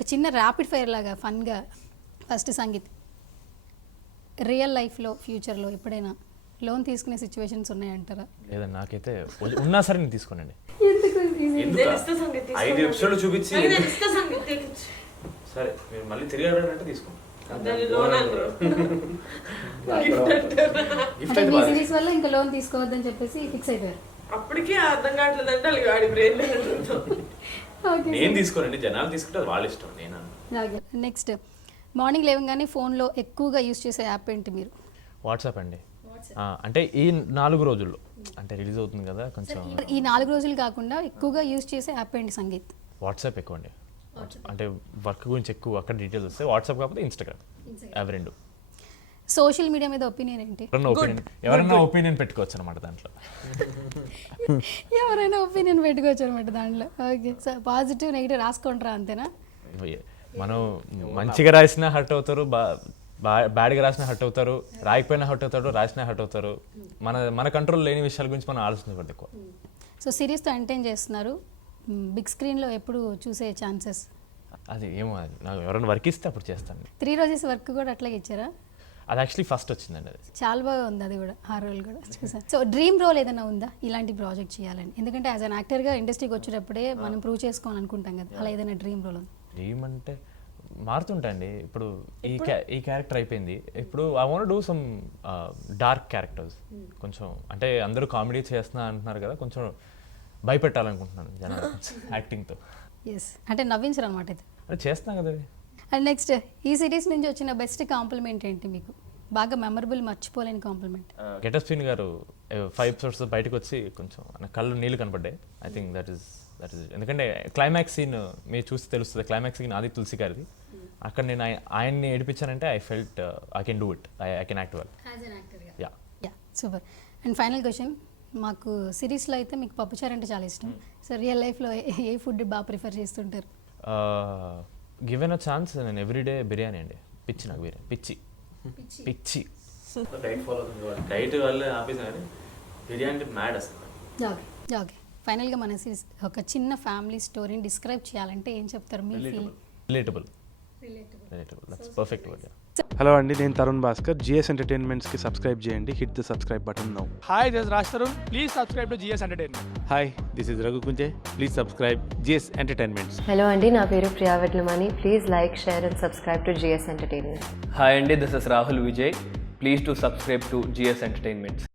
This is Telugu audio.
ఒక చిన్న ర్యాపిడ్ ఫైర్ లాగా ఫన్గా ఫస్ట్ సంగీత్, రియల్ లైఫ్లో ఫ్యూచర్లో ఎప్పుడైనా లోన్ తీసుకునే సిచ్యువేషన్స్ ఉన్నాయంటారా? లేదండి, నాకైతే ఉన్నా సరే నేను తీసుకోనండి. ఎందుకు 5 ఎపిసోడ్లు చూపించి సరే మీరు మళ్ళీ తిరిగి అడగంటే తీసుకుంటాం. అంటే మీ సిరీస్ వల్ల ఇంకా లోన్ తీసుకోవద్దని చెప్పేసి ఫిక్స్ అయిపోయారు. అప్పటికే అర్థం కావట్లేదంటే అది వాడి బ్రెయిన్. నేను తీసుకోనండి, జనాలు తీసుకుంటే అది వాళ్ళ ఇష్టం. నేను నెక్స్ట్, మార్నింగ్ లేవగానే ఫోన్లో ఎక్కువగా యూస్ చేసే యాప్ ఏంటి మీరు? వాట్సాప్ అండి. అంటే ఈ 4 రోజుల్లో అంటే రిలీజ్ అవుతుంది కదా కొంచెం. ఈ 4 రోజులు కాకుండా ఎక్కువగా యూస్ చేసే యాప్ ఏంటి సంగీత్? వాట్సాప్ ఎక్కువ అండి. అంటే వర్క్ గురించి ఎక్కువ అక్కడ డీటెయిల్స్ వస్తాయి. వాట్సాప్ కాకపోతే ఇన్స్టాగ్రామ్, అవి రెండు. సోషల్ మీడియా మీద ఒపీనియన్ ఏంటి? ఎవరైనా ఒపీనియన్ పెట్టుకోవచ్చు అనమాట దాంట్లో. ఎవరైనా ఒపీనియన్ పెట్టుకోవచ్చు అనమాట దాంట్లో. ఓకే, సో పాజిటివ్ నెగిటివ్ రాసుకుంటారా అంతేనా? మనం మంచిగా రాసినా హర్ట్ అవుతారు, బ్యాడ్గా రాసినా హర్ట్ అవుతారు, రాయకపోయినా హర్ట్ అవుతారు, రాసినా హర్ట్ అవుతారు. మన కంట్రోల్ లేని విషయాల గురించి మనం ఆలోచించకూడదు ఎక్కువ. సో సిరీస్తో ఎంటర్టైన్ చేస్తున్నారు, బిగ్ స్క్రీన్లో ఎప్పుడు చూసే ఛాన్సెస్? అది ఏమో, అది నాకు ఎవరైనా వర్క్ ఇస్తే అప్పుడు చేస్తాను. 3 రోజెస్ వర్క్ కూడా అట్లాగే ఇచ్చారా? అది యాక్చువల్లీ ఫస్ట్ వచ్చిందండి. అది చాలా బాగా ఉంది, అది కూడా ఆ రోల్ కూడా చూసాను. సో డ్రీమ్ రోల్ ఏదైనా ఉందా ఇలాంటి ప్రాజెక్ట్ చేయాలని? ఎందుకంటే యాజ్ అన్ యాక్టర్గా ఇండస్ట్రీకి వచ్చేటప్పుడే మనం ప్రూవ్ చేసుకోవాలనుకుంటాం కదా, అలా ఏదైనా డ్రీమ్ రోల్ ఉంది? డ్రీమ్ అంటే మారుతుంటాయండి. ఇప్పుడు ఈ క్యారెక్టర్ అయిపోయింది, ఇప్పుడు I want do some dark characters. కొంచెం అంటే అందరూ కామెడీ చేస్తున్నా అంటున్నారు కదా, కొంచెం భయపెట్టాలనుకుంటున్నాను జనాలు యాక్టింగ్తో. ఎస్, అంటే నవ్వించరు అనమాట ఇది. అది చేస్తున్నా కదా. అండ్ నెక్స్ట్, ఈ సిరీస్ నుంచి వచ్చిన బెస్ట్ కాంప్లిమెంట్ ఏంటి మీకు? బాగా మెమరబుల్, మర్చిపోలేని కాంప్లిమెంట్? గెటప్ సీన్ గారు 5 ఎపిసోడ్స్ బయటకు వచ్చి కొంచెం నా కళ్ళు నీళ్ళు కనపడ్డాయి. ఐ థింక్ దట్ ఈస్ ఎందుకంటే క్లైమాక్స్ సీన్ మీరు చూస్తే తెలుస్తుంది. క్లైమాక్స్ సీన్ ఆది తులసి గారిది. అక్కడ నేను ఆయన్ని ఏడిపించానంటే I felt I can do it, I can act well. Yeah yeah, super. And final question, మాకు సిరీస్లో అయితే మీకు పప్పుచారు అంటే చాలా ఇష్టం. సో రియల్ లైఫ్లో ఏ ఫుడ్ బాగా ప్రిఫర్ చేస్తుంటారు? గివెన్ అ ఛాన్స్ నేను ఎవ్రీడే బిర్యానీ అండి. పిచ్చి నాకు బిర్యానీ, పిచ్చి పిచ్చి. డైట్ ఫాలో అవుతుంది, డైట్ వల్ల ఆపేసాను కానీ బిర్యానీ మ్యాడ్ అసలు. ఓకే ఓకే, ఫైనల్గా మన సిరీస్ ఒక చిన్న ఫ్యామిలీ స్టోరీని డిస్క్రైబ్ చేయాలంటే ఏం చెప్తారు? మీ feeling? Relatable, that's perfect word. Hello అండి, నేను తరుణ్ భాస్కర్. GS ఎంటర్టైన్మెంట్స్కి సబ్స్క్రైబ్ చేయండి. Hit the subscribe button now. Hi, this is Raj Tarun. Please subscribe to GS Entertainment. Hi, this is Raghu Kunje. Please subscribe GS Entertainments. Hello అండి, నా పేరు Priya Vetlamani. Please like, share and subscribe to GS Entertainment. Hi Andy, this is Rahul Vijay. Please do subscribe to GS Entertainments.